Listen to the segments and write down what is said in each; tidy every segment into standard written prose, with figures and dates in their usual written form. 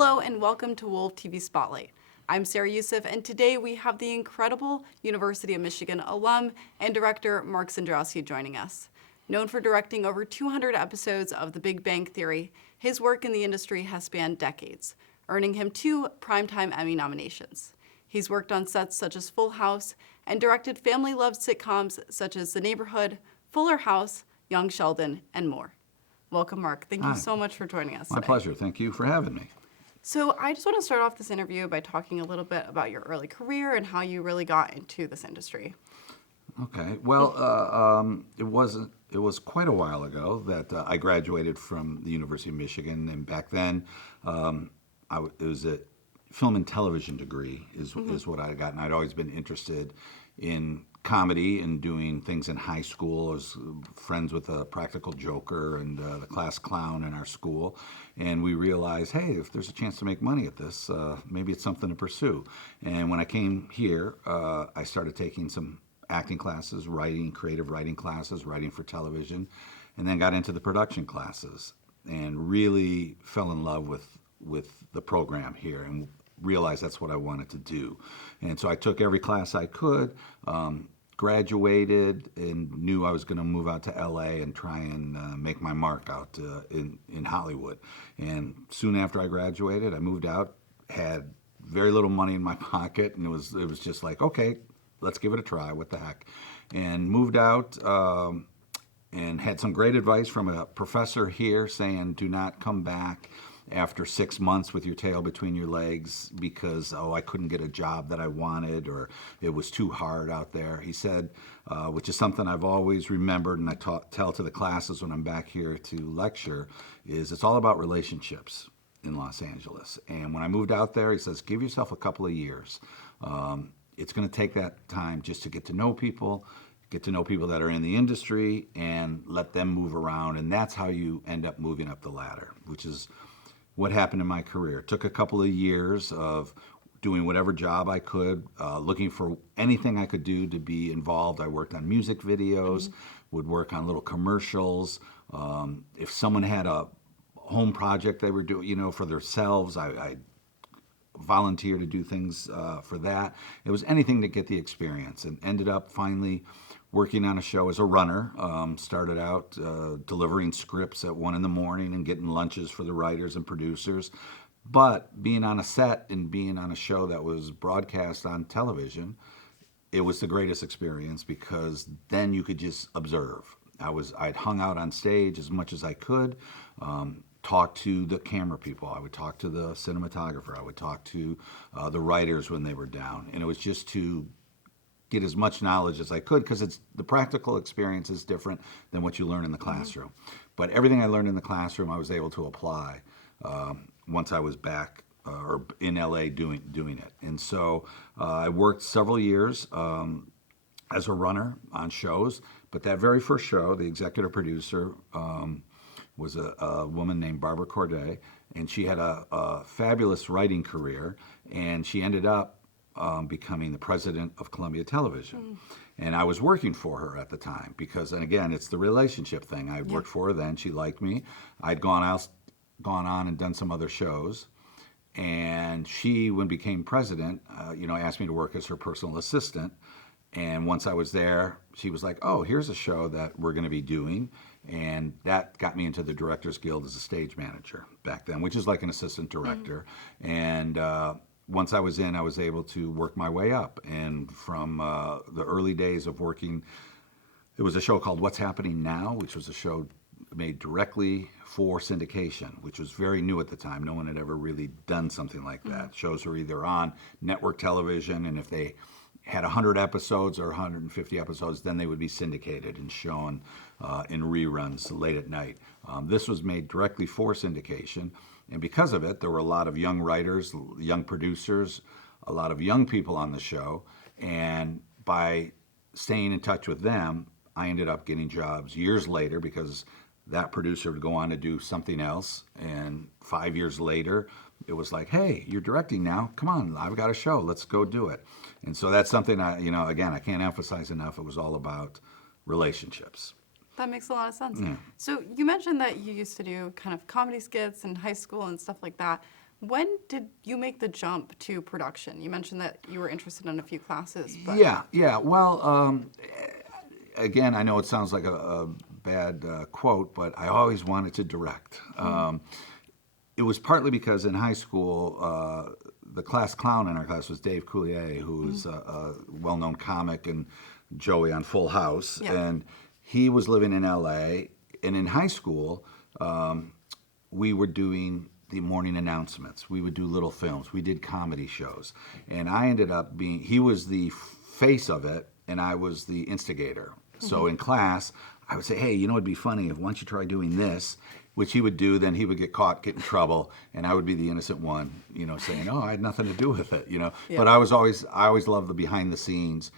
Hello and welcome to WOLV-TV Spotlight. I'm Sarah Yousif, and today we have the incredible University of Michigan alum and director Mark Cendrowski joining us. Known for directing over 200 episodes of The Big Bang Theory, his work in the industry has spanned decades, earning him 2 Primetime Emmy nominations. He's worked on sets such as Full House and directed family-loved sitcoms such as The Neighborhood, Fuller House, Young Sheldon, and more. Welcome, Mark. Thank you so much for joining us My today. pleasure. Thank you for having me. So I just want to start off this interview by talking a little bit about your early career and how you really got into this industry. Okay. Well, it was quite a while ago that I graduated from the University of Michigan, and back then it was a film and television degree is what I got, and I'd always been interested in comedy and doing things in high school. I was friends with a practical joker and the class clown in our school, and we realized, hey, if there's a chance to make money at this, maybe it's something to pursue. And when I came here, I started taking some acting classes, creative writing classes, writing for television, and then got into the production classes and really fell in love with the program here and realized that's what I wanted to do. And so I took every class I could, graduated, and knew I was going to move out to LA and try and make my mark out in Hollywood. And soon after I graduated, I moved out, had very little money in my pocket, and it was just like, okay, let's give it a try, what the heck. And moved out and had some great advice from a professor here saying, do not come back after 6 months with your tail between your legs because, I couldn't get a job that I wanted or it was too hard out there. He said, which is something I've always remembered and I tell to the classes when I'm back here to lecture, is it's all about relationships in Los Angeles. And when I moved out there, he says, give yourself a couple of years. It's going to take that time just to get to know people that are in the industry and let them move around. And that's how you end up moving up the ladder, which is what happened in my career. It took a couple of years of doing whatever job I could, looking for anything I could do to be involved. I worked on music videos, would work on little commercials. If someone had a home project they were doing, for themselves, I volunteered to do things for that. It was anything to get the experience, and ended up finally working on a show as a runner. Started out delivering scripts at 1 a.m. and getting lunches for the writers and producers. But being on a set and being on a show that was broadcast on television, it was the greatest experience because then you could just observe. I'd hung out on stage as much as I could, talk to the camera people. I would talk to the cinematographer. I would talk to the writers when they were down. And it was just to get as much knowledge as I could because the practical experience is different than what you learn in the classroom. But everything I learned in the classroom, I was able to apply once I was back or in LA doing it. And so I worked several years as a runner on shows. But that very first show, the executive producer was a woman named Barbara Corday, and she had a fabulous writing career, and she ended up becoming the president of Columbia Television. And I was working for her at the time because, and again, it's the relationship thing. I worked for her then. She liked me. I'd gone on and done some other shows. And she, when became president, asked me to work as her personal assistant. And once I was there, she was like, oh, here's a show that we're going to be doing. And that got me into the Directors Guild as a stage manager back then, which is like an assistant director. And once I was in, I was able to work my way up. And from the early days of working, there was a show called What's Happening Now, which was a show made directly for syndication, which was very new at the time. No one had ever really done something like that. Shows were either on network television, and if they had 100 episodes or 150 episodes, then they would be syndicated and shown in reruns late at night. This was made directly for syndication. And because of it, there were a lot of young writers, young producers, a lot of young people on the show. And by staying in touch with them, I ended up getting jobs years later because that producer would go on to do something else. And 5 years later, it was like, hey, you're directing now. Come on, I've got a show. Let's go do it. And so that's something again, I can't emphasize enough. It was all about relationships. That makes a lot of sense. Yeah. So you mentioned that you used to do kind of comedy skits in high school and stuff like that. When did you make the jump to production? You mentioned that you were interested in a few classes, but Yeah. Well, again, I know it sounds like a bad quote, but I always wanted to direct. It was partly because in high school, the class clown in our class was Dave Coulier, who was a well-known comic and Joey on Full House, Yeah. and he was living in L.A. And in high school, we were doing the morning announcements. We would do little films. We did comedy shows, and I ended up being. He was the face of it, and I was the instigator. So in class, I would say, "Hey, you know, it'd be funny if once you try doing this." Which he would do, then he would get caught, get in trouble, and I would be the innocent one, you know, saying, "Oh, I had nothing to do with it," you know. Yeah. But I always loved the behind the scenes,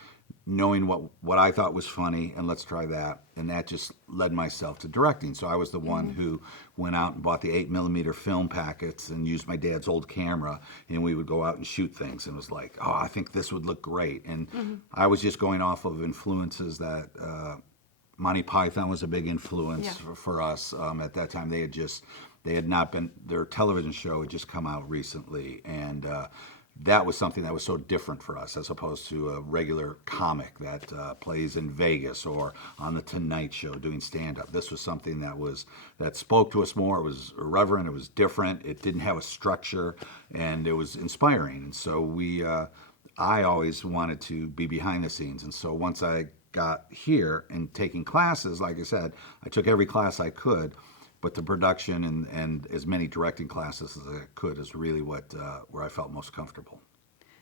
knowing what I thought was funny, and let's try that, and that just led myself to directing. So I was the one who went out and bought the 8mm film packets and used my dad's old camera, and we would go out and shoot things, and it was like, "Oh, I think this would look great," and I was just going off of influences that. Monty Python was a big influence for us at that time. They had not been, their television show had just come out recently, and that was something that was so different for us as opposed to a regular comic that plays in Vegas or on the Tonight Show doing stand-up. This was something that spoke to us more. It was irreverent. It was different. It didn't have a structure, and it was inspiring. And so I always wanted to be behind the scenes, and so once I got here and taking classes, like I said, I took every class I could, but the production and as many directing classes as I could is really where I felt most comfortable.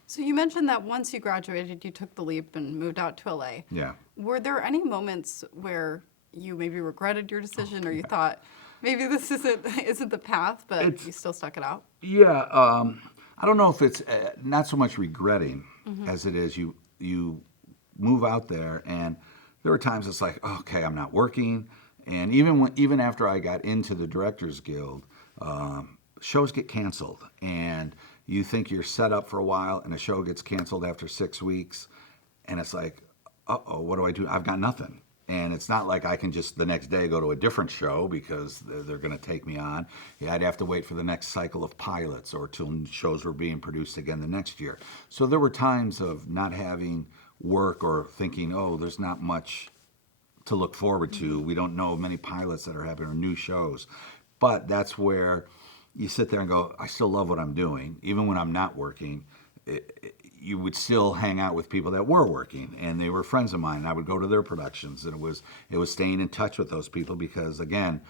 So you mentioned that once you graduated, you took the leap and moved out to LA. Yeah. Were there any moments where you maybe regretted your decision, or you thought maybe this isn't the path, but you still stuck it out? Yeah, I don't know if it's not so much regretting as it is you move out there, and there were times it's like, okay, I'm not working, and even after I got into the Directors Guild, shows get canceled, and you think you're set up for a while, and a show gets canceled after 6 weeks, and it's like, uh-oh, what do I do? I've got nothing. And it's not like I can just the next day go to a different show because they're going to take me on. Yeah, I'd have to wait for the next cycle of pilots or till shows were being produced again the next year. So there were times of not having work or thinking, oh, there's not much to look forward to. We don't know of many pilots that are happening or new shows. But that's where you sit there and go, I still love what I'm doing. Even when I'm not working, you would still hang out with people that were working, and they were friends of mine. I would go to their productions, and it was staying in touch with those people because, again,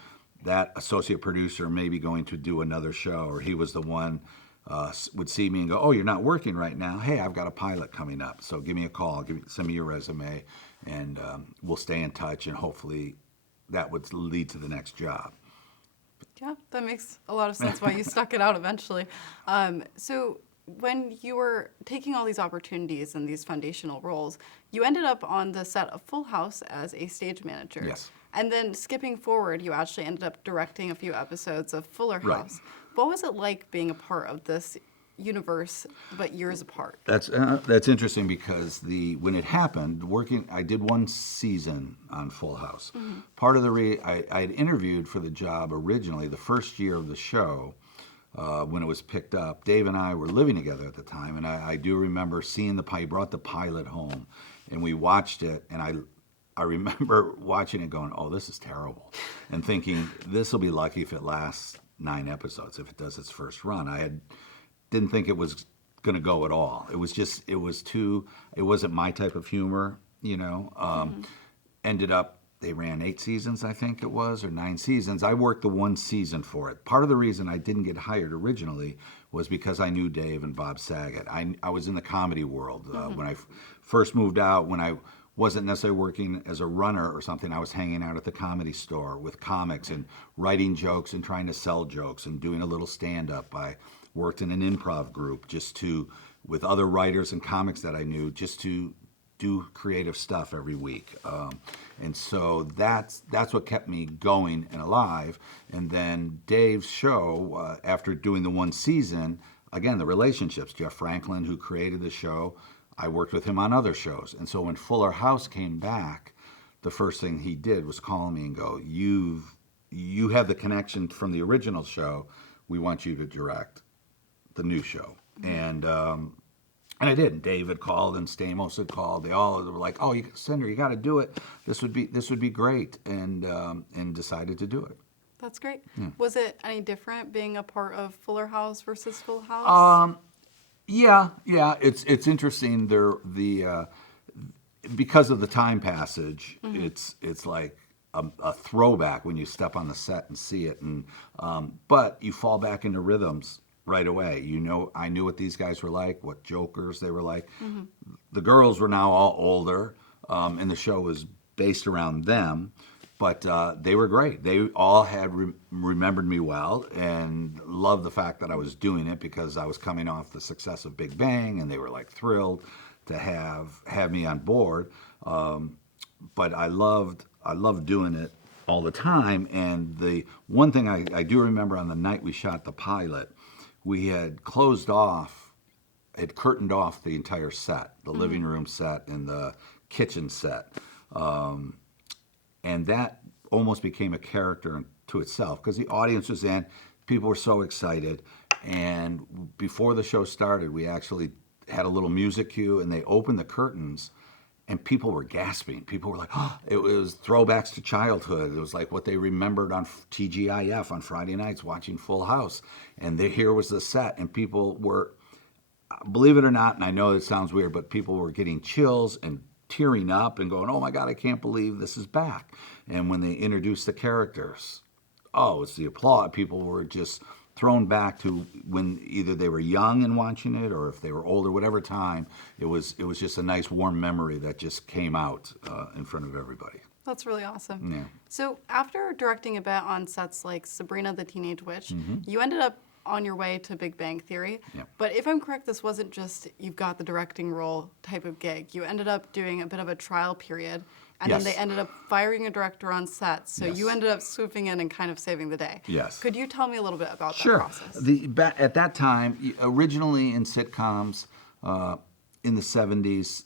that associate producer may be going to do another show, or he was the one would see me and go, oh, you're not working right now. Hey, I've got a pilot coming up, so give me a call, send me your resume, and we'll stay in touch, and hopefully that would lead to the next job. Yeah, that makes a lot of sense why you stuck it out eventually. So when you were taking all these opportunities and these foundational roles, you ended up on the set of Full House as a stage manager. Yes. And then skipping forward, you actually ended up directing a few episodes of Fuller Right. House. What was it like being a part of this universe, but years apart? That's interesting because when it happened, I did one season on Full House. Part of I had interviewed for the job originally the first year of the show. When it was picked up, Dave and I were living together at the time, and I do remember seeing he brought the pilot home, and we watched it, and I remember watching it going, oh, this is terrible, and thinking, this will be lucky if it lasts 9 episodes, if it does its first run. Didn't think it was going to go at all. It wasn't my type of humor, you know. Ended up, they ran 8 seasons, I think it was, or 9 seasons. I worked the 1 season for it. Part of the reason I didn't get hired originally was because I knew Dave and Bob Saget. I was in the comedy world. When I first moved out, when I wasn't necessarily working as a runner or something, I was hanging out at the Comedy Store with comics and writing jokes and trying to sell jokes and doing a little stand-up. I worked in an improv group with other writers and comics that I knew, just to do creative stuff every week. And so that's what kept me going and alive. And then Dave's show, after doing the 1 season, again, the relationships. Jeff Franklin, who created the show, I worked with him on other shows. And so when Fuller House came back, the first thing he did was call me and go, you have the connection from the original show. We want you to direct. the new show. And I did. And Dave had called, and Stamos had called. They all were like, "Oh, Cinder, you got to do it. This would be great," and decided to do it. That's great. Was it any different being a part of Fuller House versus Full House? Yeah. It's interesting. Because of the time passage, it's like a throwback when you step on the set and see it, and but you fall back into rhythms right away. I knew what these guys were like, what jokers they were like. The girls were now all older, and the show was based around them, but they were great. They all had remembered me well and loved the fact that I was doing it because I was coming off the success of Big Bang, and they were like thrilled to have me on board. But I loved doing it all the time. And the one thing I do remember, on the night we shot the pilot, we had curtained off the entire set, the living room set and the kitchen set. And that almost became a character to itself because the audience was in, people were so excited. And before the show started, we actually had a little music cue, and they opened the curtains, and people were gasping. People were like, oh, it was throwbacks to childhood. It was like what they remembered on TGIF on Friday nights watching Full House. And here was the set, and people were, believe it or not, and I know it sounds weird, but people were getting chills and tearing up and going, oh my God, I can't believe this is back. And when they introduced the characters, it's the applause. People were just thrown back to when either they were young and watching it, or if they were older, whatever time. It was just a nice warm memory that just came out in front of everybody. That's really awesome. Yeah. So after directing a bit on sets like Sabrina the Teenage Witch, you ended up on your way to Big Bang Theory. Yeah. But if I'm correct, this wasn't just you've got the directing role type of gig. You ended up doing a bit of a trial period, and Yes. then they ended up firing a director on set. So Yes. you ended up swooping in and kind of saving the day. Yes. Could you tell me a little bit about that Sure. process? At that time, originally in sitcoms in the 70s,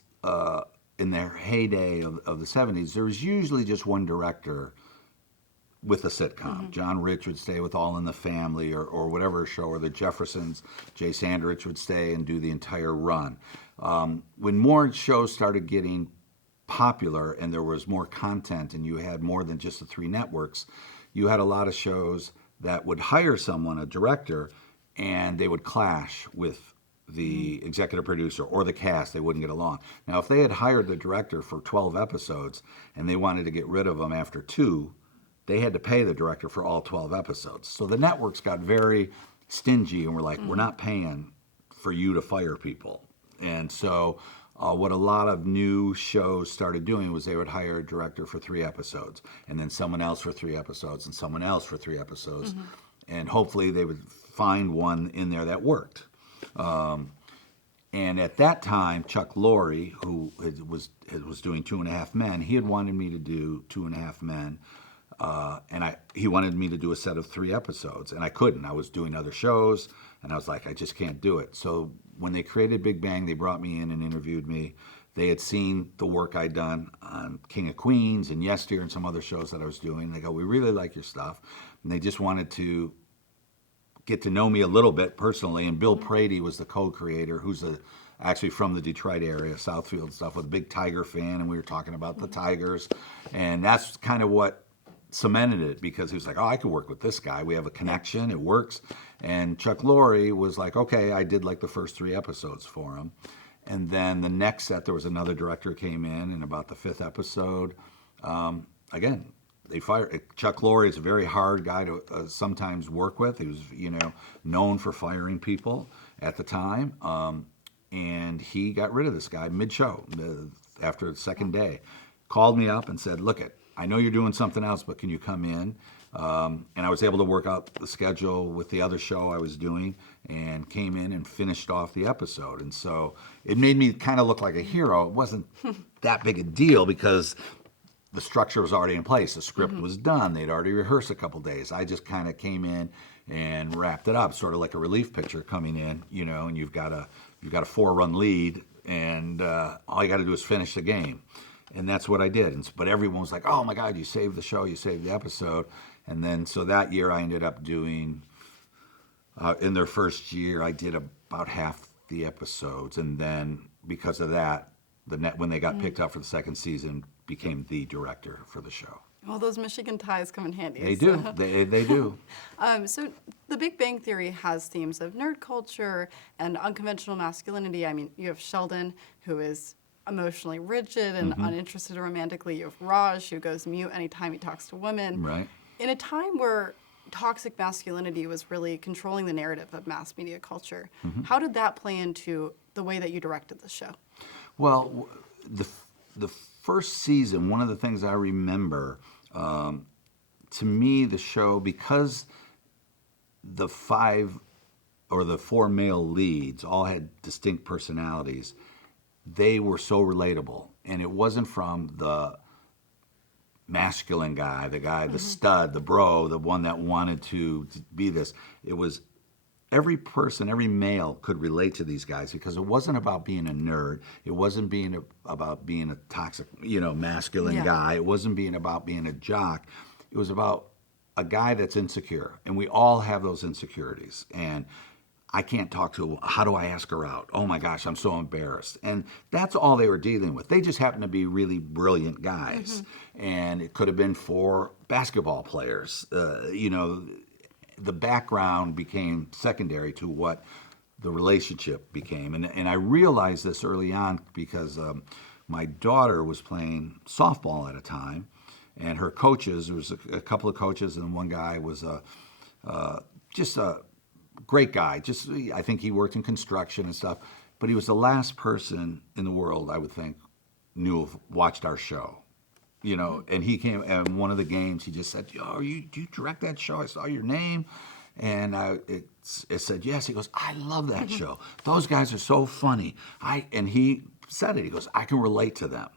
in their heyday of the 70s, there was usually just one director with a sitcom. John Rich would stay with All in the Family or whatever show, or the Jeffersons. Jay Sandrich would stay and do the entire run. When more shows started getting popular and there was more content and you had more than just the three networks, you had a lot of shows that would hire someone, a director, and they would clash with the executive producer or the cast. They wouldn't get along. Now, if they had hired the director for 12 episodes and they wanted to get rid of him after 2, they had to pay the director for all 12 episodes. So the networks got very stingy and were like, we're not paying for you to fire people. And so what a lot of new shows started doing was they would hire a director for 3 episodes, and then someone else for 3 episodes, and someone else for 3 episodes. And hopefully they would find one in there that worked. And at that time, Chuck Lorre, who was doing 2.5 Men, he had wanted me to do 2.5 Men. And he wanted me to do a set of 3 episodes, and I couldn't. I was doing other shows, and I was like, I just can't do it. So when they created Big Bang, they brought me in and interviewed me. They had seen the work I'd done on King of Queens and Yesteryear and some other shows that I was doing. They go, we really like your stuff. And they just wanted to get to know me a little bit personally. And Bill Prady was the co-creator, who's actually from the Detroit area, Southfield stuff, with a big Tiger fan. And we were talking about the Tigers. And that's kind of what cemented it, because he was like, oh, I could work with this guy. We have a connection. It works. And Chuck Lorre was like, okay, I did like the first 3 episodes for him. And then the next set, there was another director came in, and about the 5th episode, again, they fired. Chuck Lorre is a very hard guy to sometimes work with. He was, known for firing people at the time. And he got rid of this guy mid-show, after the second day. Called me up and said, look, I know you're doing something else, but can you come in? And I was able to work out the schedule with the other show I was doing, and came in and finished off the episode. And so it made me kind of look like a hero. It wasn't that big a deal because the structure was already in place. The script was done. They'd already rehearsed a couple days. I just kind of came in and wrapped it up, sort of like a relief pitcher coming in, and you've got a 4-run lead, and all you got to do is finish the game. And that's what I did. But everyone was like, oh my God, you saved the show, you saved the episode. And then, so that year I ended up doing In their first year, I did about half the episodes, and then because of that, when they got picked up for the second season, became the director for the show. Well, those Michigan ties come in handy. They so. do. They do. So The Big Bang Theory has themes of nerd culture and unconventional masculinity. I mean, you have Sheldon, who is emotionally rigid and uninterested romantically. You have Raj, who goes mute anytime he talks to women. Right. In a time where toxic masculinity was really controlling the narrative of mass media culture, how did that play into the way that you directed the show? Well, the first season, one of the things I remember, to me, the show, because the four male leads all had distinct personalities, they were so relatable. And it wasn't from the masculine guy, the stud, the bro, the one that wanted to be this. It was every person, every male could relate to these guys because it wasn't about being a nerd. It wasn't about being a toxic, masculine guy. It wasn't about being a jock. It was about a guy that's insecure. And we all have those insecurities. And I can't talk to her. How do I ask her out? Oh my gosh, I'm so embarrassed. And that's all they were dealing with. They just happened to be really brilliant guys. And it could have been for basketball players. The background became secondary to what the relationship became. And I realized this early on because my daughter was playing softball at a time, and her coaches, there was a couple of coaches, and one guy was just a great guy. I think he worked in construction and stuff, but he was the last person in the world, I would think, watched our show. And he came, and one of the games, he just said, "Yo, do you direct that show? I saw your name." And it said, "Yes." He goes, "I love that show. Those guys are so funny." And he said it. He goes, "I can relate to them."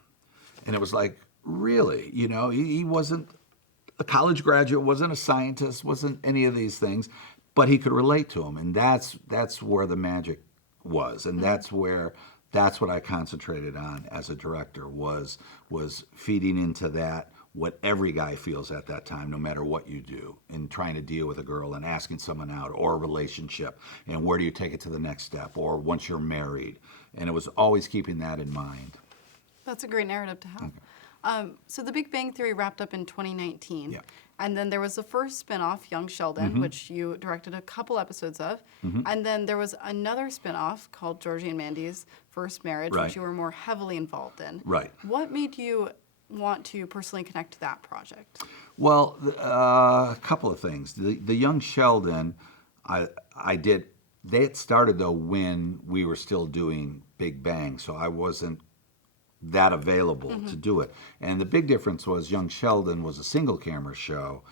And it was like, really? He wasn't a college graduate, wasn't a scientist, wasn't any of these things, but he could relate to them. And that's where the magic was. And that's what I concentrated on as a director was feeding into that, what every guy feels at that time, no matter what you do, and trying to deal with a girl and asking someone out, or a relationship, and where do you take it to the next step, or once you're married. And it was always keeping that in mind. That's a great narrative to have. So The Big Bang Theory wrapped up in 2019. Yeah. And then there was the first spinoff, Young Sheldon, which you directed a couple episodes of. And then there was another spinoff called Georgie and Mandy's First Marriage, Right. which you were more heavily involved in. Right. What made you want to personally connect to that project? Well, a couple of things. The Young Sheldon, I did. They started though when we were still doing Big Bang, so I wasn't that available to do it. And the big difference was Young Sheldon was a single camera show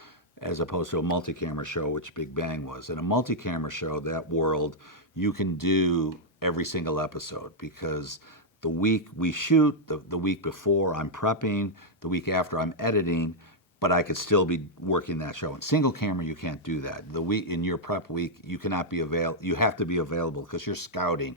as opposed to a multi-camera show, which Big Bang was. In a multi-camera show, that world, you can do every single episode because the week we shoot, the week before I'm prepping, the week after I'm editing, but I could still be working that show. In single camera, you can't do that. In your prep week, you cannot be available. You have to be available because you're scouting,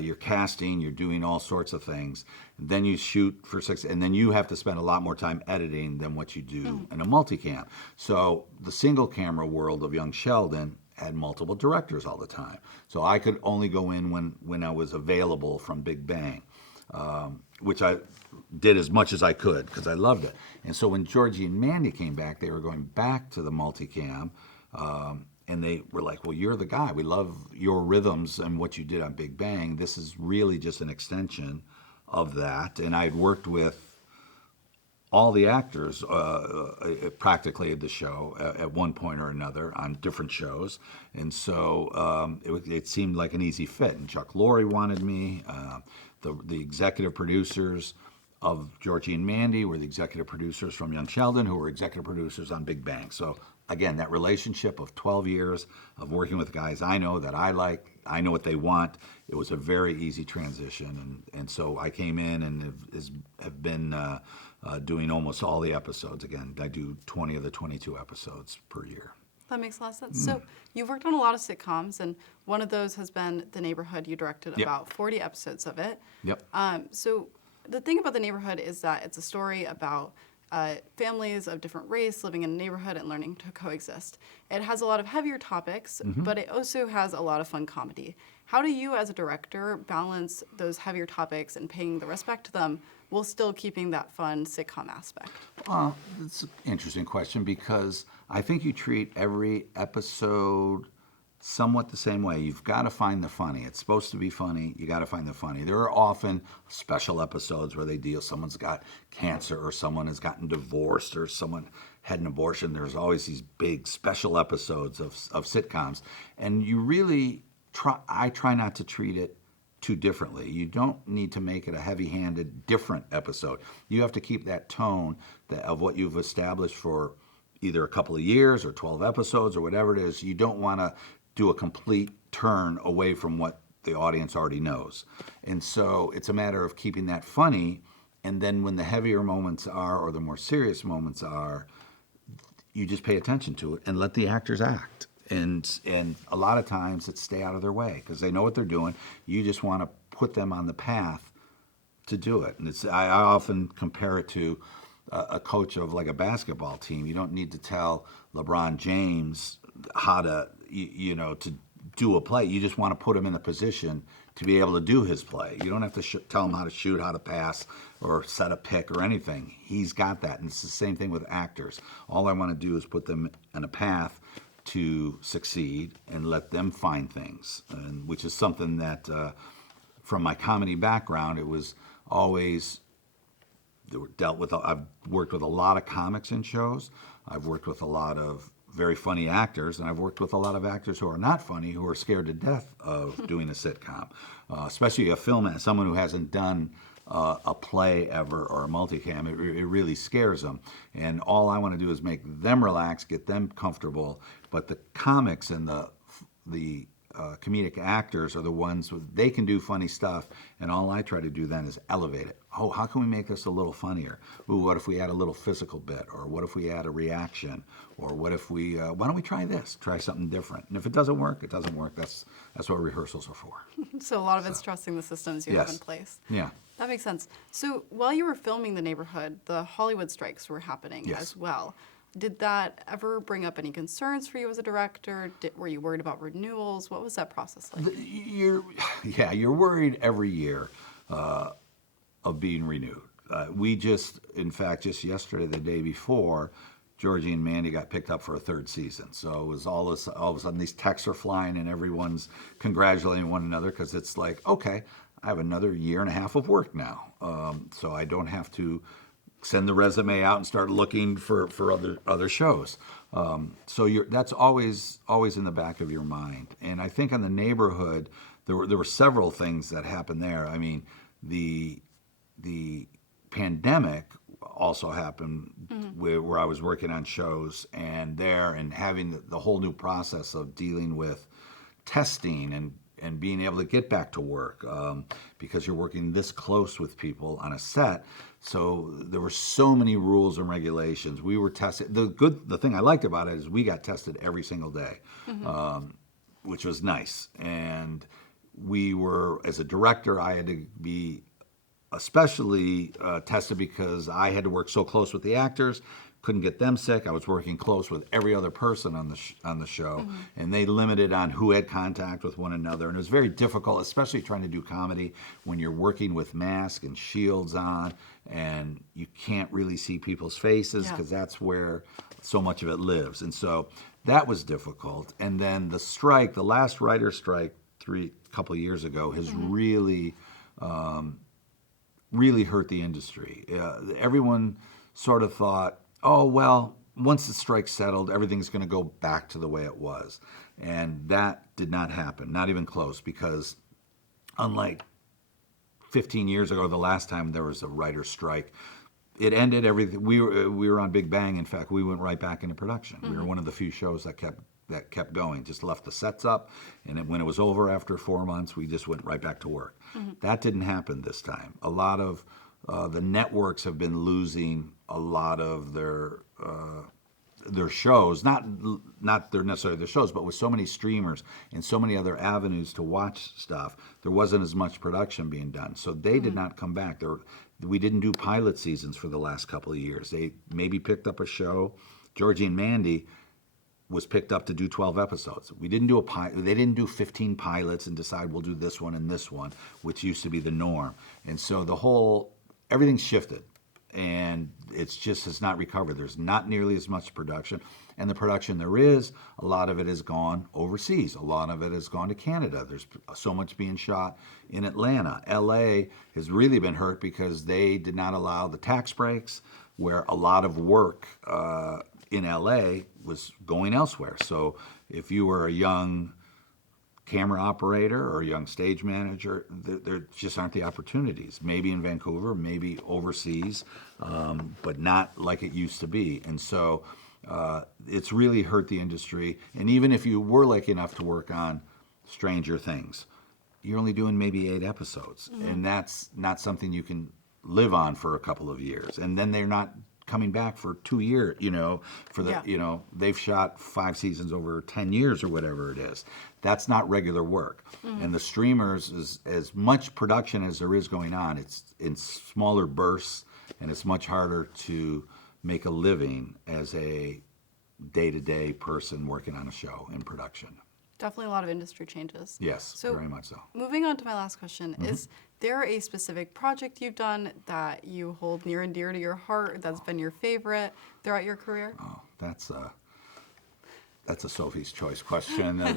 you're casting, you're doing all sorts of things. Then you shoot for 6, and then you have to spend a lot more time editing than what you do in a multicam. So the single camera world of Young Sheldon had multiple directors all the time. So I could only go in when I was available from Big Bang. Which I did as much as I could because I loved it. And so when Georgie and Mandy came back, they were going back to the multicam, and they were like, "Well, you're the guy. We love your rhythms and what you did on Big Bang. This is really just an extension of that." And I'd worked with all the actors practically at the show at one point or another on different shows. And so it seemed like an easy fit. And Chuck Lorre wanted me. The executive producers of Georgie and Mandy were the executive producers from Young Sheldon, who were executive producers on Big Bang. So again, that relationship of 12 years of working with guys I know that I like, I know what they want. It was a very easy transition. And so I came in and have been doing almost all the episodes. Again, I do 20 of the 22 episodes per year. That makes a lot of sense. So you've worked on a lot of sitcoms, and one of those has been The Neighborhood. You directed about 40 episodes of it. Yep. So the thing about The Neighborhood is that it's a story about families of different race living in a neighborhood and learning to coexist. It has a lot of heavier topics, but it also has a lot of fun comedy. How do you, as a director, balance those heavier topics and paying the respect to them while still keeping that fun sitcom aspect? That's an interesting question because I think you treat every episode somewhat the same way. You've got to find the funny. It's supposed to be funny. You got to find the funny. There are often special episodes where they deal, someone's got cancer or someone has gotten divorced or someone had an abortion. There's always these big special episodes of sitcoms. And you really I try not to treat it too differently. You don't need to make it a heavy-handed, different episode. You have to keep that tone of what you've established for either a couple of years or 12 episodes or whatever it is. You don't want to do a complete turn away from what the audience already knows. And so it's a matter of keeping that funny, and then when the heavier moments are or the more serious moments are, you just pay attention to it and let the actors act. And a lot of times it's stay out of their way because they know what they're doing. You just want to put them on the path to do it. And I often compare it to a coach of like a basketball team. You don't need to tell LeBron James how to, to do a play. You just want to put him in a position to be able to do his play. You don't have to tell him how to shoot, how to pass, or set a pick or anything. He's got that. And it's the same thing with actors. All I want to do is put them on a path to succeed and let them find things, and which is something that from my comedy background, it was always dealt with. I've worked with a lot of comics in shows. I've worked with a lot of very funny actors, and I've worked with a lot of actors who are not funny, who are scared to death of doing a sitcom, especially a film, someone who hasn't done a play ever or a multicam. It really scares them. And all I want to do is make them relax, get them comfortable. But the comics and the comedic actors are the ones they can do funny stuff, and all I try to do then is elevate it. Oh, how can we make this a little funnier? Ooh, what if we add a little physical bit, or what if we add a reaction, or what if we why don't we try this? Try something different. And if it doesn't work, it doesn't work. That's what rehearsals are for. So a lot of it's trusting the systems you have in place. Yeah. That makes sense. So while you were filming The Neighborhood, the Hollywood strikes were happening as well. Did that ever bring up any concerns for you as a director? Were you worried about renewals? What was that process like? You're worried every year of being renewed. We just yesterday, the day before, Georgie and Mandy got picked up for a third season. So it was all of a sudden these texts are flying and everyone's congratulating one another because it's like, okay, I have another year and a half of work now. So I don't have to send the resume out and start looking for other shows. So that's always in the back of your mind. And I think on The Neighborhood, there were several things that happened there. I mean, the pandemic also happened where I was working on shows and having the whole new process of dealing with testing and being able to get back to work because you're working this close with people on a set. So there were so many rules and regulations. We were tested. The thing I liked about it is we got tested every single day, which was nice. And we were, as a director, I had to be especially tested because I had to work so close with the actors, couldn't get them sick. I was working close with every other person on the show, and they limited on who had contact with one another. And it was very difficult, especially trying to do comedy when you're working with masks and shields on, and you can't really see people's faces because that's where so much of it lives. And so that was difficult. And then the strike, the last writer's strike a couple of years ago, has really hurt the industry. Everyone sort of thought, oh, well, once the strike settled, everything's going to go back to the way it was. And that did not happen, not even close, because unlike 15 years ago, the last time there was a writer's strike, it ended everything. We were on Big Bang. In fact, we went right back into production. We were one of the few shows that kept going, just left the sets up, and when it was over after 4 months, we just went right back to work. That didn't happen this time. A lot of the networks have been losing a lot of their their shows, not their necessarily their shows, but with so many streamers and so many other avenues to watch stuff, there wasn't as much production being done. So they did not come back. We didn't do pilot seasons for the last couple of years. They maybe picked up a show. Georgie and Mandy was picked up to do 12 episodes. We didn't do they didn't do 15 pilots and decide we'll do this one and this one, which used to be the norm. And so everything's shifted, and it's just has not recovered. There's not nearly as much production, and the production there is, a lot of it has gone overseas. A lot of it has gone to Canada. There's so much being shot in Atlanta. LA has really been hurt because they did not allow the tax breaks, where a lot of work in LA was going elsewhere. So if you were a young camera operator or a young stage manager, there just aren't the opportunities. Maybe in Vancouver, maybe overseas, but not like it used to be. And so it's really hurt the industry. And even if you were lucky enough to work on Stranger Things, you're only doing maybe 8 episodes. And that's not something you can live on for a couple of years. And then they're not coming back for 2 years, they've shot 5 seasons over 10 years or whatever it is. That's not regular work. And the streamers, is as much production as there is going on, it's in smaller bursts, and it's much harder to make a living as a day-to-day person working on a show in production. Definitely a lot of industry changes. Yes, very much so. Moving on to my last question, is there a specific project you've done that you hold near and dear to your heart that's been your favorite throughout your career? Oh, that's a Sophie's Choice question. I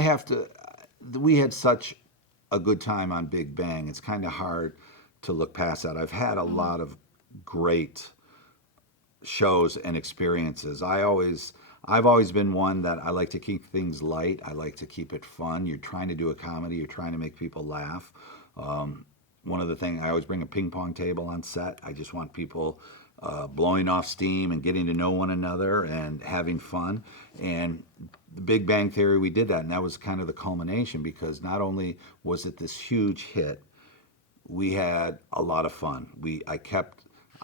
have to. We had such a good time on Big Bang. It's kind of hard to look past that. I've had a lot of great shows and experiences. I've always been one that I like to keep things light. I like to keep it fun. You're trying to do a comedy. You're trying to make people laugh. One of the things, I always bring a ping pong table on set. I just want people blowing off steam and getting to know one another and having fun. And the Big Bang Theory, we did that. And that was kind of the culmination, because not only was it this huge hit, we had a lot of fun.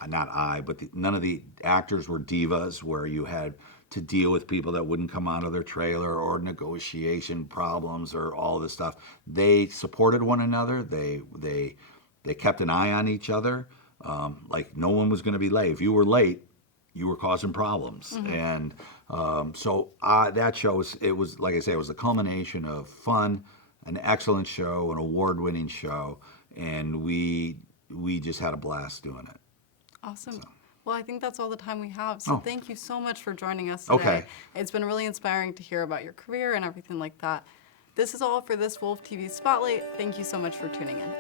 None of the actors were divas, where you had to deal with people that wouldn't come out of their trailer, or negotiation problems, or all this stuff. They supported one another. They kept an eye on each other. Like no one was going to be late. If you were late, you were causing problems. And so that show was like I say, it was a culmination of fun, an excellent show, an award-winning show, and we just had a blast doing it. Awesome. Well, I think that's all the time we have. So thank you so much for joining us today. Okay. It's been really inspiring to hear about your career and everything like that. This is all for this WOLV-TV Spotlight. Thank you so much for tuning in.